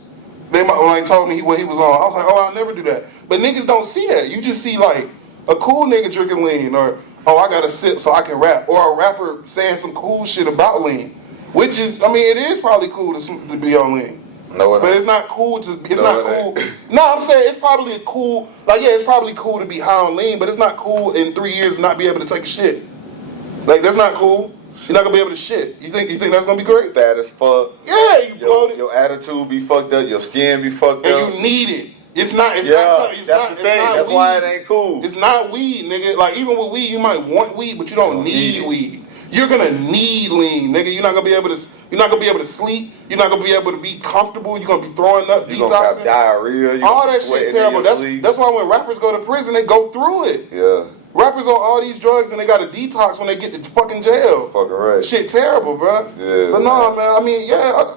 They told me what he was on. I was like, oh, I'll never do that. But niggas don't see that. You just see like a cool nigga drinking lean, or oh, I gotta sip so I can rap, or a rapper saying some cool shit about lean, which is, I mean, it is probably cool to be on lean. No, but it's not cool to. It's not cool. No, I'm saying it's probably cool. Like, yeah, it's probably cool to be high on lean, but it's not cool in 3 years to not be able to take a shit. Like, that's not cool. You're not gonna be able to shit. You think that's gonna be great? Fat as fuck. Yeah, you bloated. Your attitude be fucked up. Your skin be fucked up. And you need it. It's not. It's not something. It's that's not, the thing. It's not that's weed. why it ain't cool. It's not weed, nigga. Like, even with weed, you might want weed, but you don't need weed. You're gonna need lean, nigga. You're not gonna be able to. You're not gonna be able to sleep. You're not gonna be able to be comfortable. You're gonna be throwing up, you're gonna have diarrhea. All that shit terrible. That's why when rappers go to prison, they go through it. Yeah. Rappers on all these drugs and they got to detox when they get to fucking jail. Fucking right. Shit terrible, bro. Yeah. But no, man. I mean, yeah.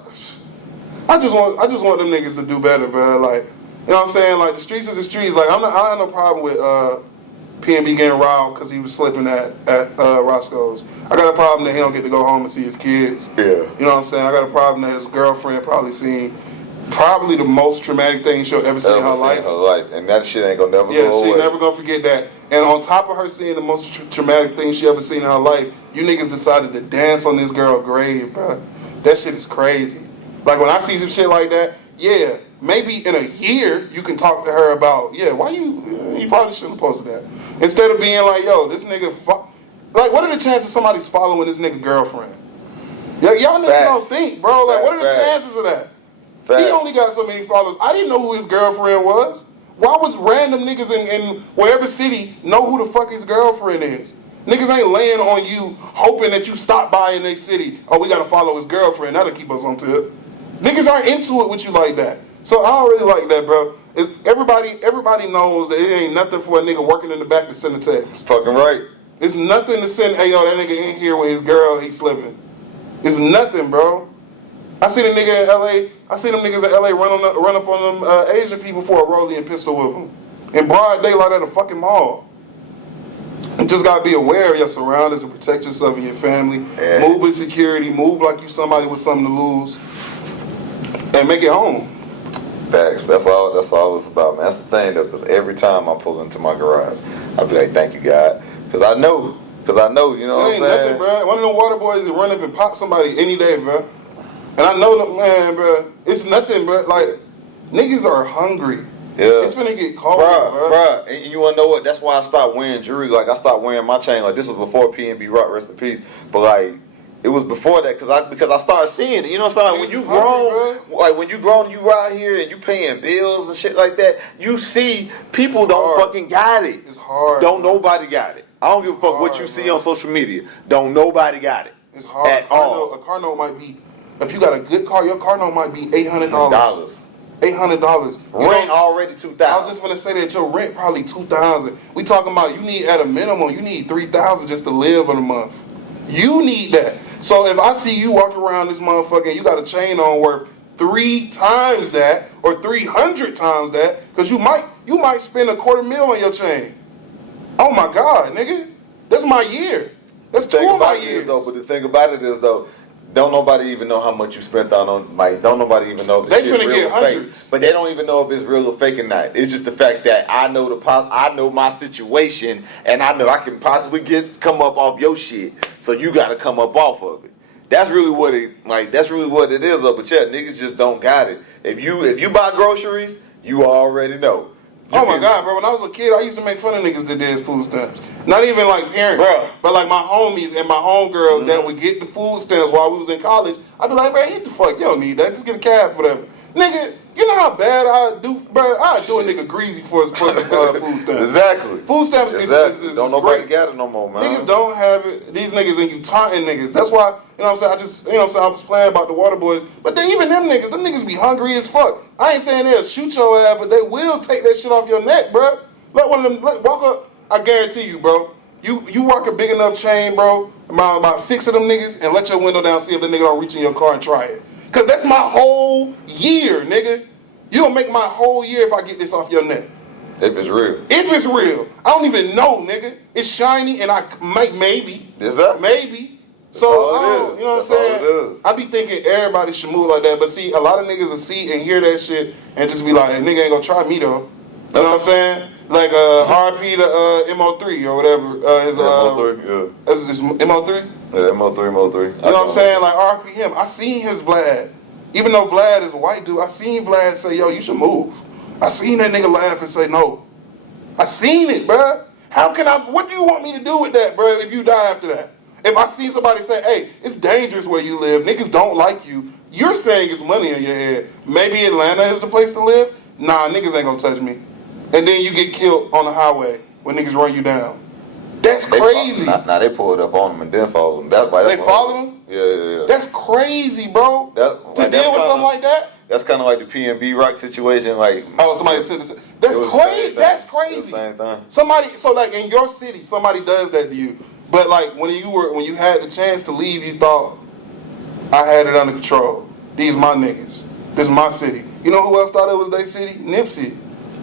I just want them niggas to do better, bro. Like, you know what I'm saying? Like, the streets is the streets. Like, I have no problem with PNB getting robbed because he was slipping at Roscoe's. I got a problem that he don't get to go home and see his kids. Yeah. You know what I'm saying? I got a problem that his girlfriend probably seen the most traumatic thing she'll ever see in her life. And that shit ain't gonna never go away. Yeah, she never gonna forget that. And on top of her seeing the most traumatic thing she ever seen in her life, you niggas decided to dance on this girl's grave, bro. That shit is crazy. Like, when I see some shit like that, yeah, maybe in a year you can talk to her about, yeah, why you probably shouldn't have posted that. Instead of being like, yo, this nigga, like, what are the chances somebody's following this nigga girlfriend? Y'all niggas don't think, bro. Like, what are the chances of that? He only got so many followers. I didn't know who his girlfriend was. Why would random niggas in whatever city know who the fuck his girlfriend is? Niggas ain't laying on you hoping that you stop by in their city. Oh, we gotta follow his girlfriend. That'll keep us on tip. Niggas aren't into it with you like that. So I don't really like that, bro. Everybody knows that it ain't nothing for a nigga working in the back to send a text. Fucking right. It's nothing to send, hey, yo, that nigga in here with his girl, he's slipping. It's nothing, bro. I seen a nigga in LA. I seen them niggas in LA run up on them Asian people for a rollie and pistol whip them in broad daylight at a fucking mall. You just gotta be aware of your surroundings and protect yourself and your family. Yeah. Move with security. Move like you somebody with something to lose, and make it home. Facts. That's all it's about, man. That's the thing, though. Because every time I pull into my garage, I be like, "Thank you, God," because I know, you know what I'm saying. It ain't nothing, bro. One of them water boys that run up and pop somebody any day, bro. And I know, man, bro, it's nothing, bro. Like, niggas are hungry. Yeah. It's finna get cold, bro. Bruh, and you wanna know what? That's why I stopped wearing jewelry. Like, I stopped wearing my chain. Like, this was before PNB Rock, rest in peace. But, like, it was before that because I started seeing it. You know what I'm saying? Like, when you grown, and you out here and you paying bills and shit like that, you see people don't fucking got it. It's hard. Don't nobody got it. I don't give a fuck what you see on social media. Don't nobody got it. It's hard. At all. A car note might be, if you got a good car, your car note might be $800. $800. Rent already $2,000. I was just gonna say that your rent probably $2,000. We talking about you need at a minimum, you need $3,000 just to live in a month. You need that. So if I see you walking around this motherfucker and you got a chain on worth 3 times that or 300 times that, because you might spend $250,000 on your chain. Oh my God, nigga, that's my year. That's 2 of my years. But the thing about it is though, don't nobody even know how much you spent on like. Don't nobody even know if they shit finna real get or hundreds. fake. But they don't even know if it's real or fake or not. It's just the fact that I know my situation, and I know I can possibly come up off your shit. So you got to come up off of it. That's really what it is. But yeah, niggas just don't got it. If you buy groceries, you already know. Oh my God, bro! When I was a kid, I used to make fun of niggas that did food stamps. Not even like parents, Bruh. but like my homies and my homegirls that would get the food stamps while we was in college. I'd be like, man, get the fuck, you don't need that. Just get a cab, whatever. Nigga, you know how bad I do, bro? I do a nigga greasy for some food stamps. Exactly. Food stamps is don't nobody great. get it no more, man. Niggas don't have it. These niggas and you taunting niggas. That's why, you know what I'm saying? I was playing about the water boys. But then even them niggas be hungry as fuck. I ain't saying they'll shoot your ass, but they will take that shit off your neck, bro. Let one of them walk up. I guarantee you, bro. You work a big enough chain, bro, about 6 of them niggas, and let your window down, see if the nigga don't reach in your car and try it. Cause that's my whole year, nigga. You don't make my whole year if I get this off your neck. If it's real. If it's real. I don't even know, nigga. It's shiny and I might, maybe. Is that? Maybe. That's So, all I it don't, is. you know what That's all I'm saying? it is. I be thinking everybody should move like that. But see, a lot of niggas will see and hear that shit and just be like, hey, nigga ain't gonna try me though. You know what I'm saying? Like RP to MO3 or whatever. His MO3, yeah. Is MO3? Yeah, MO3. You know what I'm saying? Like RP him. I seen his Vlad. Even though Vlad is a white dude, I seen Vlad say, yo, you should move. I seen that nigga laugh and say no. I seen it, bruh. What do you want me to do with that, bruh, if you die after that? If I see somebody say, hey, it's dangerous where you live, niggas don't like you, you're saying it's money in your head. Maybe Atlanta is the place to live? Nah, niggas ain't gonna touch me. And then you get killed on the highway when niggas run you down. That's crazy. Nah, they pulled up on him and then followed him. That's why. They followed him? Yeah. That's crazy, bro. To deal with something like that? That's kind of like the PNB Rock situation. Like, oh, somebody said this. That's crazy. That's crazy. Same thing. Somebody, so like in your city, somebody does that to you. But like when you had the chance to leave, you thought, I had it under control. These my niggas. This is my city. You know who else thought it was their city? Nipsey.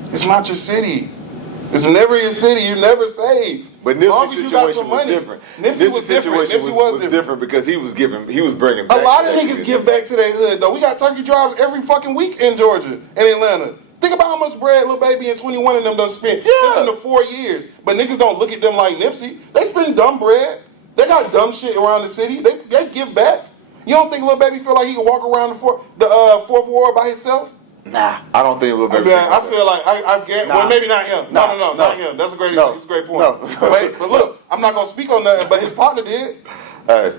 It's not your city. It's never your city. You're never safe. But Nipsey's situation was different. Nipsey was different. Nipsey was different because he was bringing a back lot of niggas give back to their hood though. We got turkey drives every fucking week in Georgia and Atlanta. Think about how much bread Lil Baby and 21 of them done spent just in the 4 years. But niggas don't look at them like Nipsey. They spend dumb bread. They got dumb shit around the city. They give back. You don't think Lil Baby feel like he can walk around the fourth ward by himself? Nah, I don't think Lil Baby. I feel like I get. Well, maybe not him. No, not him. That's a great. That's a great point. No. But look, I'm not gonna speak on that. But his partner did. Hey,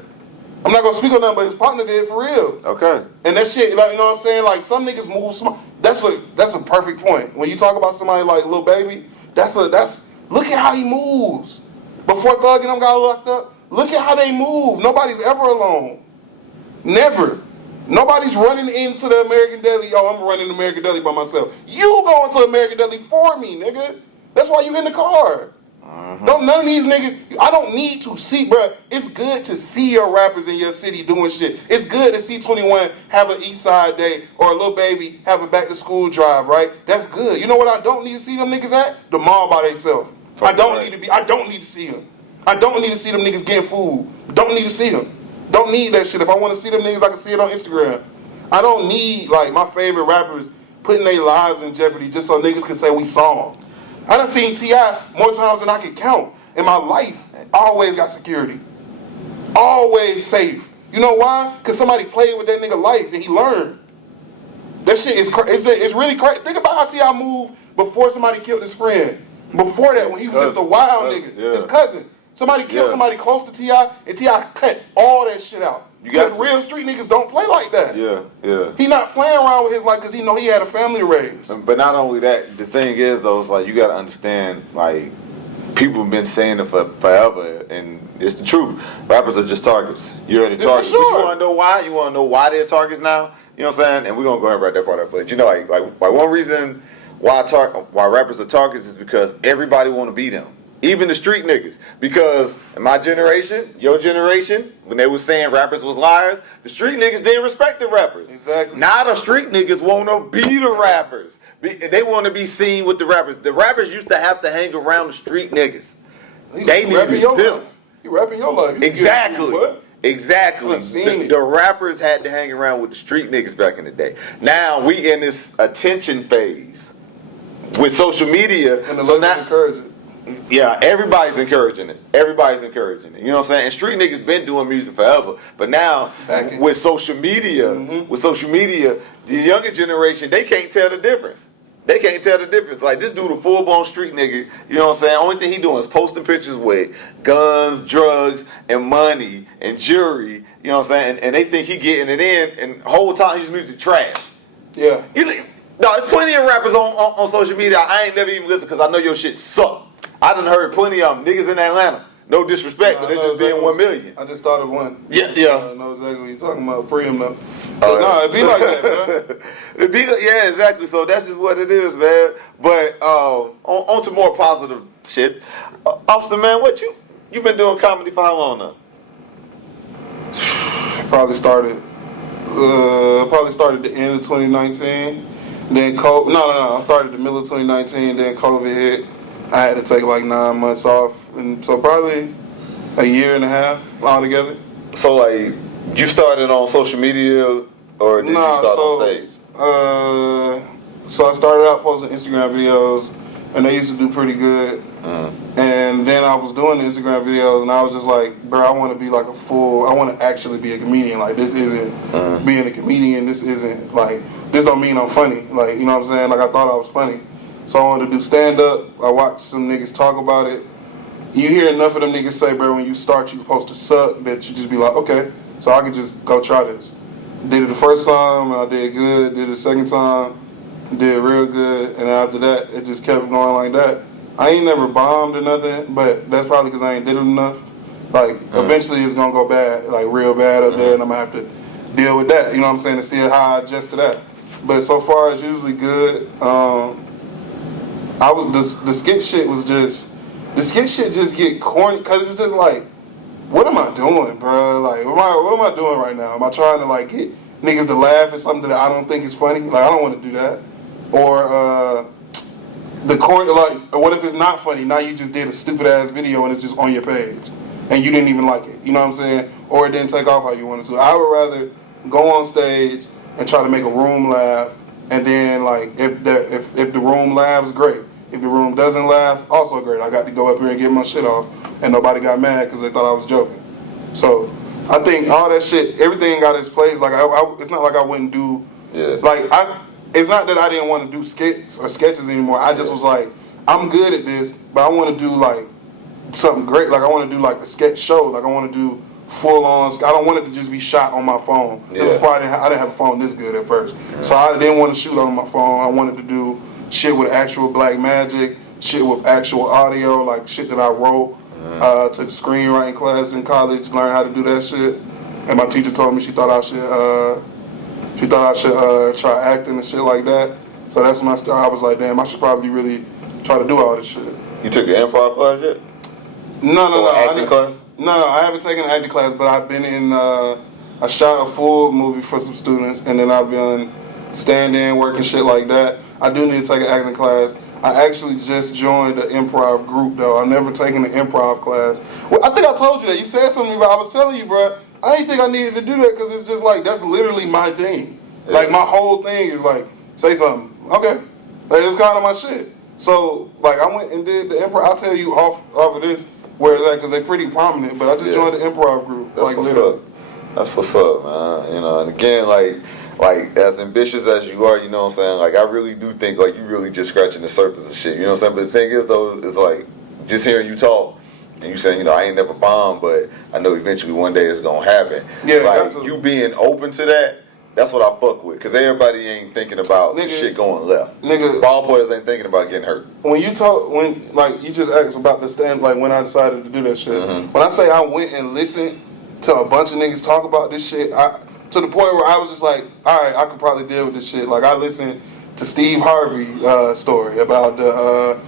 I'm not gonna speak on that, but his partner did for real. okay. And that shit, like, you know what I'm saying? Like some niggas move smart. That's a perfect point. When you talk about somebody like Lil Baby, that's look at how he moves. Before Thug and them got locked up, look at how they move. Nobody's ever alone. Never. Nobody's running into the American Deli. Oh, I'm running to American Deli by myself. You going to American Deli for me, nigga. That's why you in the car. Don't none of these niggas. I don't need to see, bro. It's good to see your rappers in your city doing shit. It's good to see 21 have an East Side day or a Lil Baby have a back to school drive, right? That's good. You know what I don't need to see them niggas at? The mall by themselves. I don't need to see them. I don't need to see them niggas getting food. Don't need to see them. Don't need that shit. If I want to see them niggas, I can see it on Instagram. I don't need, like, my favorite rappers putting their lives in jeopardy just so niggas can say we saw them. I done seen T.I. more times than I can count. In my life, always got security. Always safe. You know why? Because somebody played with that nigga life and he learned. That shit is it's really crazy. Think about how T.I. moved before somebody killed his friend. Before that, when he was just a wild nigga. Yeah. His cousin. Somebody killed somebody close to T.I. and T.I. cut all that shit out. Because real street niggas don't play like that. Yeah. He not playing around with his life because he know he had a family to raise. But not only that, the thing is though, it's like you gotta understand, like, people have been saying it for forever, and it's the truth. Rappers are just targets. You're the target. For sure. But you wanna know why? You wanna know why they're targets now? You know what I'm saying? And we're gonna go ahead and write that part up. But you know, like one reason why rappers are targets is because everybody wanna be them. Even the street niggas. Because in my generation, your generation, when they was saying rappers was liars, the street niggas didn't respect the rappers. Exactly. Now the street niggas want to be the rappers. They want to be seen with the rappers. The rappers used to have to hang around the street niggas. They needed them. He rapping your life. Exactly. The rappers had to hang around with the street niggas back in the day. Now we in this attention phase with social media. And the locals encourage it. Yeah, everybody's encouraging it. You know what I'm saying? And street niggas been doing music forever. But now, with social media, the younger generation, they can't tell the difference. They can't tell the difference. Like, this dude a full-blown street nigga, you know what I'm saying? Only thing he doing is posting pictures with guns, drugs, and money, and jewelry, you know what I'm saying? And they think he getting it in, and the whole time he's music trash. Yeah. No, there's plenty of rappers on social media. I ain't never even listened because I know your shit suck. I done heard plenty of them. Niggas in Atlanta. No disrespect, but they just being 1 million. I just thought of one. Yeah. I know exactly what you're talking about. Free him though. No, it be like that, man. Yeah, exactly. So that's just what it is, man. But on to more positive shit. Austin, man, what you been doing comedy for how long now? Probably started the end of 2019. Then COVID. No. I started the middle of 2019. Then COVID hit. I had to take like 9 months off, and so probably a year and a half altogether. So like, you started on social media, or did you start on stage? So I started out posting Instagram videos, and they used to do pretty good. And then I was doing the Instagram videos, and I was just like, bro, I want to be like I want to actually be a comedian. Like, this isn't being a comedian. This isn't like, this don't mean I'm funny. Like, you know what I'm saying? Like, I thought I was funny. So I wanted to do stand-up. I watched some niggas talk about it. You hear enough of them niggas say, bro, when you start, you're supposed to suck, that you just be like, okay, so I can just go try this. Did it the first time, and I did good. Did it the second time, did real good. And after that, it just kept going like that. I ain't never bombed or nothing, but that's probably because I ain't did it enough. Like, eventually it's going to go bad, like real bad up there, and I'm going to have to deal with that, you know what I'm saying, to see how I adjust to that. But so far, it's usually good. The skit shit just get corny, because it's just like, what am I doing, bro? Like, what am I doing right now? Am I trying to like get niggas to laugh at something that I don't think is funny? Like, I don't want to do that. Or the corny, like, what if it's not funny? Now you just did a stupid ass video and it's just on your page, and you didn't even like it. You know what I'm saying? Or it didn't take off how you wanted to. I would rather go on stage and try to make a room laugh, and then like if the room laughs, great. If the room doesn't laugh, also great. I got to go up here and get my shit off, and nobody got mad because they thought I was joking. So I think all that shit, everything got its place. Like it's not like I wouldn't do. Like it's not that I didn't want to do skits or sketches anymore. I just was like, I'm good at this, but I want to do like something great. Like I want to do like a sketch show. Like I want to do full on. I don't want it to just be shot on my phone. Before I didn't have a phone this good at first, so I didn't want to shoot on my phone. I wanted to do shit with actual black magic, shit with actual audio, like shit that I wrote. Took screenwriting class in college, learned how to do that shit. And my teacher told me she thought I should try acting and shit like that. So that's when I started. I was like, damn, I should probably really try to do all this shit. You took an improv class yet? No. Acting class? No, I haven't taken an acting class, but I've been in. I shot a full movie for some students, and then I've been stand-in, working shit like that. I do need to take an acting class. I actually just joined the improv group, though. I've never taken an improv class. Well, I think I told you that. You said something about. I was telling you, bro. I didn't think I needed to do that because it's just like that's literally my thing. Yeah. Like my whole thing is like say something. Okay, like it's kind of my shit. So like I went and did the improv. I'll tell you off of this where it's at because they're pretty prominent. But I just joined the improv group. That's like what's literally. Up. That's what's up, man. You know, and again, like as ambitious as you are, you know what I'm saying? Like I really do think like you really just scratching the surface of shit. You know what I'm saying? But the thing is though, is like just hearing you talk and you saying, you know, I ain't never bombed, but I know eventually one day it's gonna happen. Yeah, like you being open to that, that's what I fuck with. Cause everybody ain't thinking about the shit going left. Ball players ain't thinking about getting hurt. When you talk, when like you just asked about the stand, like when I decided to do that shit. Mm-hmm. When I say I went and listened to a bunch of niggas talk about this shit, to the point where I was just like, all right, I could probably deal with this shit. Like I listened to Steve Harvey's story about the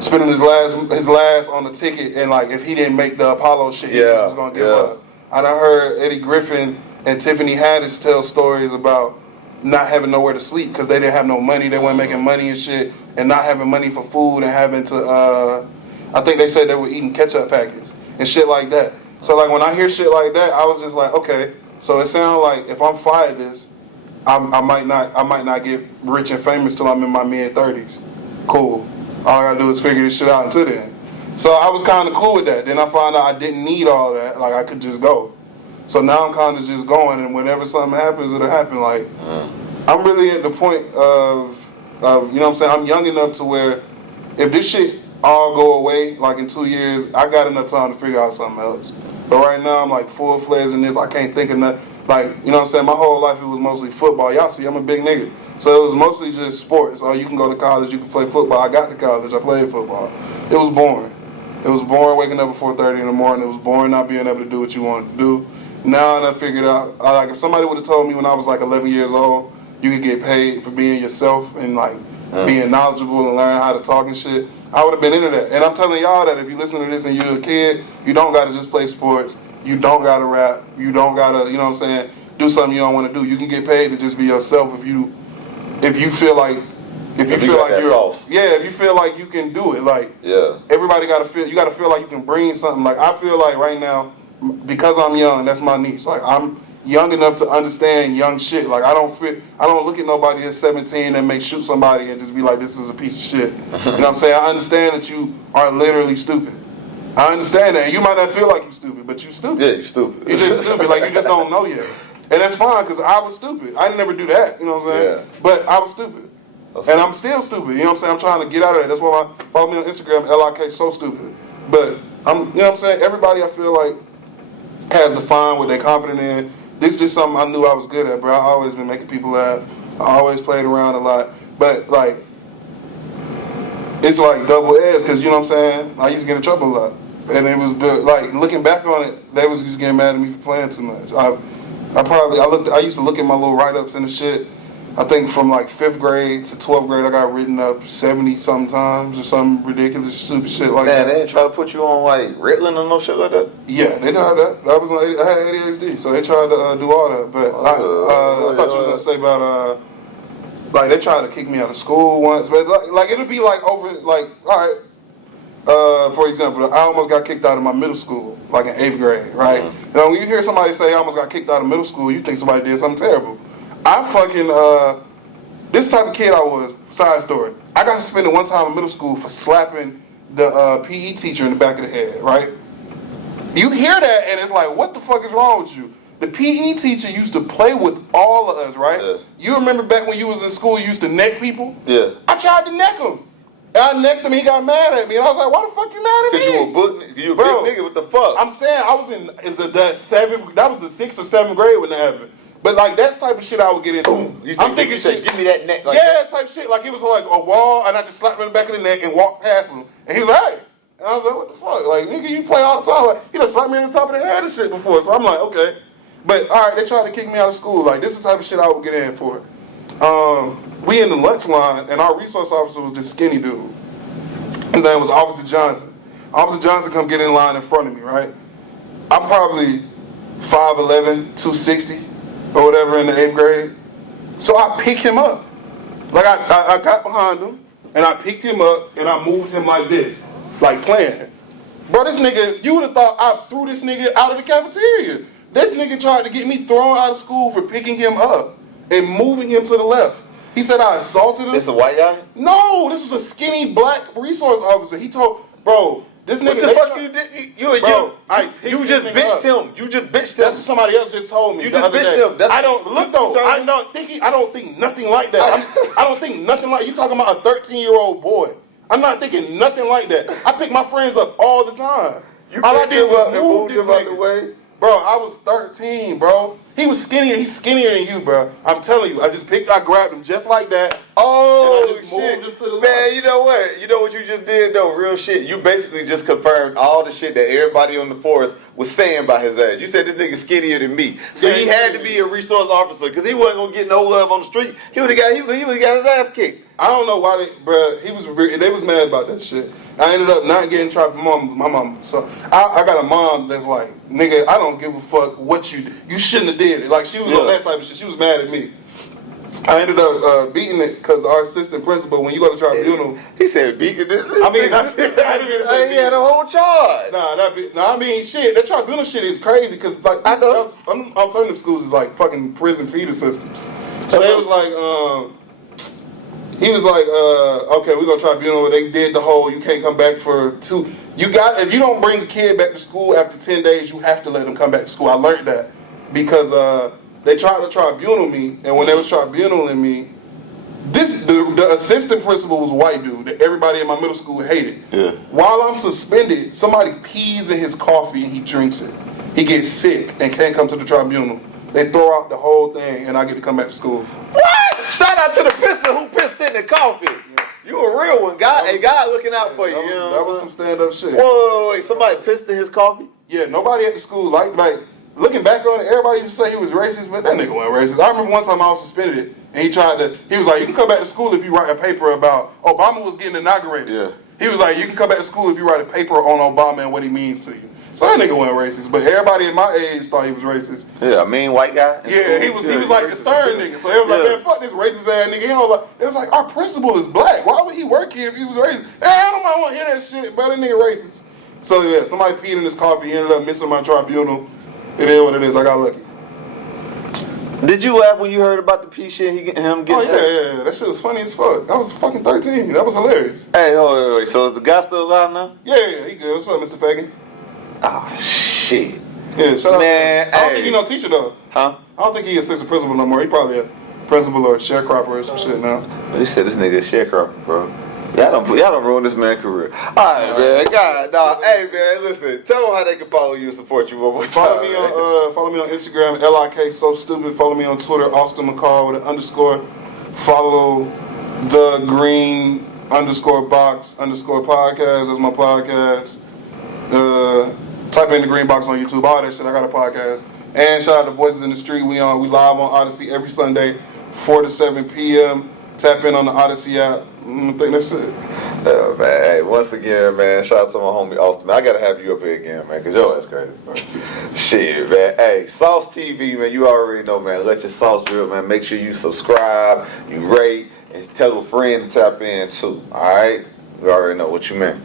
spending his last on the ticket, and like if he didn't make the Apollo shit, he just was gonna give up. I done heard Eddie Griffin and Tiffany Haddish tell stories about not having nowhere to sleep because they didn't have no money. They weren't making money and shit, and not having money for food and having to. I think they said they were eating ketchup packets and shit like that. So like when I hear shit like that, I was just like, okay. So it sounds like if I'm fired this, I might not get rich and famous till I'm in my mid-30s. Cool. All I gotta do is figure this shit out until then. So I was kind of cool with that. Then I found out I didn't need all that. Like I could just go. So now I'm kind of just going, and whenever something happens, it'll happen. Like I'm really at the point of you know what I'm saying? I'm young enough to where if this shit all go away, like in 2 years, I got enough time to figure out something else. But right now, I'm like full-fledged in this. I can't think of nothing. Like, you know what I'm saying? My whole life, it was mostly football. Y'all see, I'm a big nigga. So it was mostly just sports. Oh, you can go to college, you can play football. I got to college, I played football. It was boring. It was boring waking up at 4:30 in the morning. It was boring not being able to do what you wanted to do. Now I figured out, like if somebody would have told me when I was like 11 years old, you could get paid for being yourself and like being knowledgeable and learning how to talk and shit, I would have been into that. And I'm telling y'all that if you listen to this and you're a kid, you don't gotta just play sports. You don't gotta rap. You don't gotta, you know what I'm saying, do something you don't want to do. You can get paid to just be yourself if you feel like if you feel like you're if you feel like you can do it. Like everybody gotta feel, you gotta feel like you can bring something. Like I feel like right now, because I'm young, that's my niche. Like I'm young enough to understand young shit. Like I don't look at nobody at 17 and may shoot somebody and just be like, this is a piece of shit. You know what I'm saying? I understand that you are literally stupid. I understand that. And you might not feel like you're stupid, but you're stupid. Yeah, you're stupid. You're just stupid. Like you just don't know yet. And that's fine because I was stupid. I never do that. You know what I'm saying? Yeah. But I was stupid. And I'm still stupid. You know what I'm saying? I'm trying to get out of that. That's why follow me on Instagram, LIK so stupid. But I'm, you know what I'm saying? Everybody I feel like has defined what they're confident in. This is just something I knew I was good at, bro. I always been making people laugh. I always played around a lot. But like, it's like double edged because you know what I'm saying? I used to get in trouble a lot. And it was like looking back on it, they was just getting mad at me for playing too much. I used to look at my little write-ups and the shit. I think from like 5th grade to 12th grade, I got written up 70 something times or some ridiculous stupid shit like that. Man, they didn't try to put you on like Ritalin or no shit like that? Yeah, they tried that. I had ADHD, so they tried to do all that. But I thought you were gonna say about like they tried to kick me out of school once, but like it'll be like over like all right. For example, I almost got kicked out of my middle school, like in 8th grade, right? You know, when you hear somebody say I almost got kicked out of middle school, you think somebody did something terrible. I fucking, this type of kid I was, side story. I got suspended one time in middle school for slapping the PE teacher in the back of the head, right? You hear that and it's like, what the fuck is wrong with you? The PE teacher used to play with all of us, right? Yeah. You remember back when you was in school, you used to neck people? Yeah. I tried to neck him. And I necked him, he got mad at me. And I was like, why the fuck you mad at me? Because you a big nigga, what the fuck? I'm saying, I was in the 7th, that was the 6th or 7th grade when that happened. But like that's the type of shit I would get into. I'm thinking shit. Give me that neck. Like yeah, that type shit. Like it was like a wall, and I just slapped him in the back of the neck and walked past him. And he was like, hey. And I was like, what the fuck? Like, nigga, you play all the time. Like, he done slapped me in the top of the head and shit before. So I'm like, okay. But all right, they tried to kick me out of school. Like this is the type of shit I would get in for. We in the lunch line, and our resource officer was this skinny dude. His name was Officer Johnson. Officer Johnson come get in line in front of me, right? I'm probably 5'11", 260. Or whatever in the 8th grade. So I picked him up. Like I got behind him and I picked him up and I moved him like this. Like playing. Bro, this nigga, you would have thought I threw this nigga out of the cafeteria. This nigga tried to get me thrown out of school for picking him up and moving him to the left. He said I assaulted him. This a white guy? No, this was a skinny black resource officer. He told, bro, this nigga. What the fuck you did? You just bitched him. You just bitched him. That's what somebody else just told me. You just bitched him. I don't look though. I don't think nothing like that. I don't think nothing like you talking about a 13-year-old boy. I'm not thinking nothing like that. I pick my friends up all the time. All I did was move this nigga. Way. Bro, I was 13, bro. He was skinnier. He's skinnier than you, bro. I'm telling you. I grabbed him just like that. Oh, and I just shit. Moved him to the Man, left. you know what? You know what you just did, though? Real shit. You basically just confirmed all the shit that everybody on the force was saying about his ass. You said this nigga skinnier than me. So he had to be a resource officer because he wasn't going to get no love on the street. He would have got his ass kicked. I don't know why they was mad about that shit. I ended up not getting trapped. My mom. So I got a mom that's like, nigga, I don't give a fuck what you shouldn't have did it. Like she was on that type of shit. She was mad at me. I ended up beating it because our assistant principal, when you go to tribunal, he said beating it. I mean, I didn't say he had a whole charge. I mean, shit. That tribunal shit is crazy because like alternative schools is like fucking prison feeder systems. So they was like, he was like, okay, we're gonna tribunal. They did the whole, you can't come back for 2. If you don't bring a kid back to school after 10 days, you have to let them come back to school. I learned that because they tried to tribunal me, and when they was tribunaling me, this The assistant principal was a white dude that everybody in my middle school hated. Yeah. While I'm suspended, somebody pees in his coffee and he drinks it. He gets sick and can't come to the tribunal. They throw out the whole thing and I get to come back to school. What? Shout out to the pisser who pissed in the coffee. Yeah. You a real one. God looking out for you. That was some stand-up shit. Wait. Somebody pissed in his coffee? Yeah, nobody at the school like looking back on it, everybody used to say he was racist, but that nigga wasn't racist. I remember one time I was suspended and he was like, you can come back to school if you write a paper about Obama was getting inaugurated. Yeah. He was like, you can come back to school if you write a paper on Obama and what he means to you. So that nigga wasn't racist, but everybody at my age thought he was racist. Yeah, a mean white guy? Yeah, he was like the stern nigga. So they was like, man, fuck this racist ass nigga. It was like, our principal is black. Why would he work here if he was racist? Hey, I don't want to hear that shit, but that nigga racist. So yeah, somebody peed in his coffee, ended up missing my tribunal. It is what it is. I got lucky. Did you laugh when you heard about the pee shit? Him getting yeah. That shit was funny as fuck. I was fucking 13. That was hilarious. Hey, wait. So is the guy still alive now? Yeah, he good. What's up, Mr. Fagan? Oh shit. Yeah, shout out. Man, I don't think he no teacher though. Huh? I don't think he assistant principal no more. He probably a principal or a sharecropper or some shit now. They said this nigga a sharecropper, bro. Y'all don't ruin this man's career. Alright, man. God, dog. Hey, man, listen. Tell them how they can follow you and support you one more time. Follow me on Instagram, LIK So Stupid. Follow me on Twitter, Austin McCall with an underscore. Follow the green _box _podcast. That's my podcast. Type in the green box on YouTube. All that shit. I got a podcast. And shout out to Voices in the Street. We live on Odyssey every Sunday, 4 to 7 p.m. Tap in on the Odyssey app. I think that's it. Man, hey, once again, man, shout out to my homie Austin. Man, I gotta have you up here again, man, cause yo, that's crazy, bro. Shit, man. Hey, Sauce TV, man, you already know, man. Let your sauce real, man. Make sure you subscribe, you rate, and tell a friend to tap in too. All right, you already know what you meant.